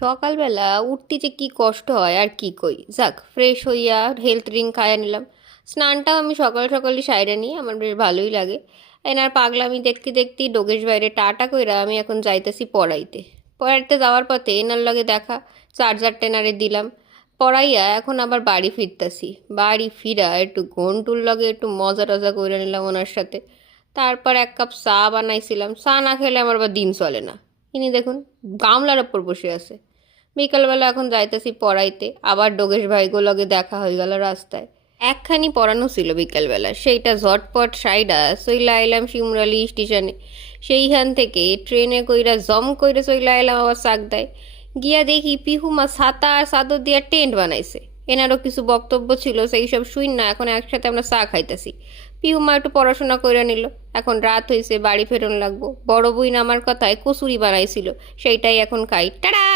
সকালবেলা উঠতে যে কি কষ্ট হয় আর কি কই, যাক ফ্রেশ হইয়া হেলথ ড্রিঙ্ক খাইয়া নিলাম। স্নানটাও আমি সকাল সকালই সাইরা নিই, আমার বেশ ভালোই লাগে। এনার পাগলামি দেখতে দেখতেই ডোগেশ বাইরে টাটা কইরা আমি এখন যাইতেছি পড়াইতে। পড়াইতে যাওয়ার পথে এনার লগে দেখা, চার্জার টেনারে দিলাম। পড়াইয়া এখন আবার বাড়ি ফিরতাছি। বাড়ি ফিরা একটু ঘন্টুর লগে একটু মজা টজা করে নিলাম ওনার সাথে। তারপর এক কাপ চা বানাইছিলাম, চা না খেলে আমার আবার দিন চলে না। ইনি দেখুন গামলার ওপর বসে আছে। বিকালবেলা এখন যাইতেছি পড়াইতে, আবার ডোগেশ ভাইগো লগে দেখা হয়ে গেল রাস্তায়। একখানি পড়ানো ছিল বিকালবেলা, সেইটা ঝটপট সাইডা চইলা আইলাম শিমুরালি স্টেশনে। সেইখান থেকে ট্রেনে কইরা জম কইরা চইলা আইলাম আবার চাকদায়। গিয়া দেখি পিহুমা ছাতা আর চাদর দিয়া টেন্ট বানাইছে। এনারও কিছু বক্তব্য ছিল, সেই সব শুই না এখন একসাথে আমরা চা খাইতেছি। পিহুমা একটু পড়াশোনা কইরা নিল। এখন রাত হইছে, বাড়ি ফেরন লাগবো। বড় বই নামার কথায় কচুরি বানাইছিল, সেইটাই এখন খাই। টাটা।